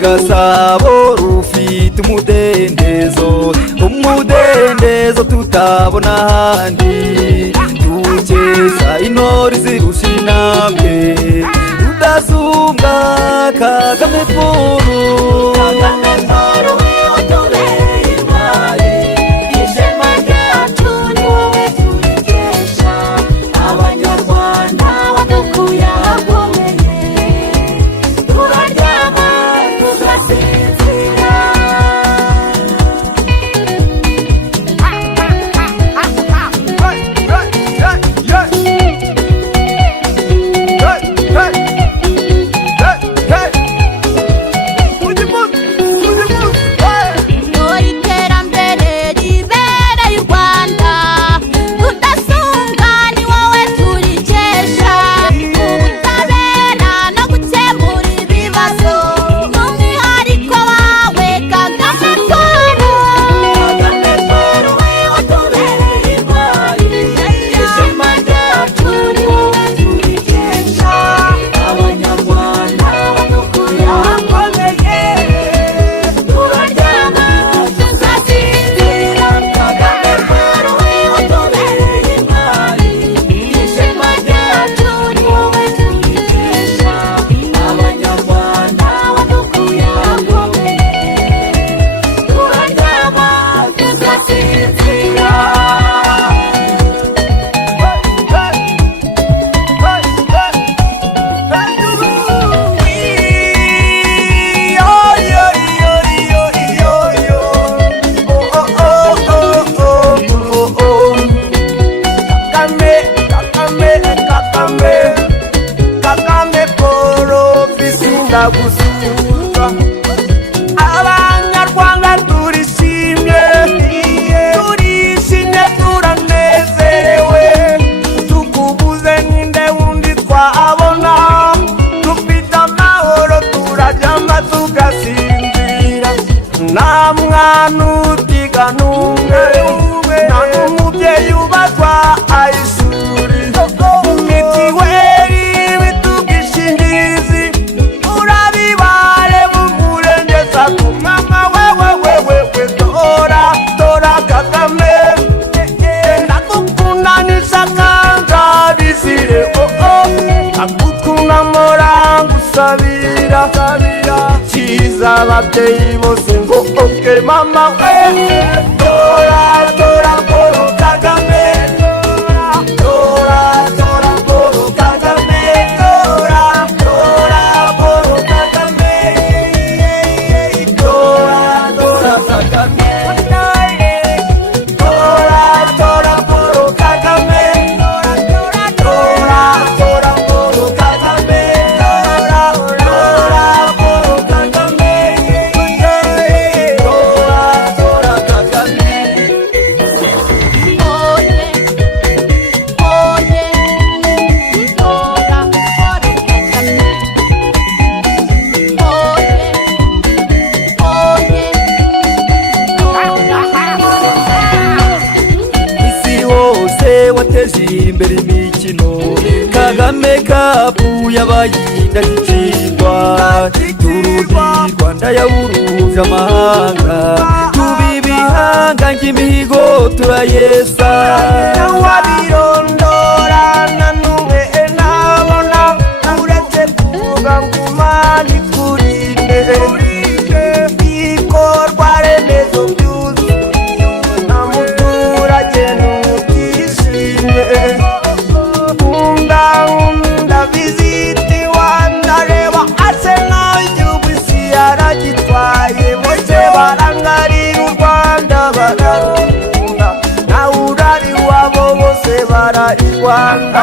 Gasabo rufite umudendezo tutabona handi, tukesha intore zirusha intambwe rudasumbwa Kagame Paul. Abanyarwanda turishimye turanezerewe, tukubuze ninde wundi twabona, dufite amahoro turaryama tugasinzira, nta mwana utiga n'umwe, nta n'umubyeyi ubazwa ayishuri, mitiweli bitubwishingirizi urabibare bumurengeza ku mama wewe tora Kagame, ndagukunda n'isakanga bizire ndagukunda mpora ngusabira cyiza ababyeyi bose ngo oke mama we tora Paul Kagame, tora Paul Kagame, tora Paul Kagame, tora Kagame, tora Paul Kagame, tora Paul Kagame, tora Paul Kagame, tora Kagame. Isi hose wateje imbere imikino, Kagame Cup yabaye indashyikirwa, Tour du Rwanda yawuruje amahanga, tubibihanga nk'imihigo turayesa, wabirondora na n'umwe nabona, uretse kuvuga ngo Imana ikurinde, ibikorwa remezo byuzuye, nta muturage n'utishimye, nkunda visiti wandareba ase nkaho igihugu isi yaragitwaye, bose barangarira u Rwanda bararukunda, nawe urari wabo bose barari Rwanda.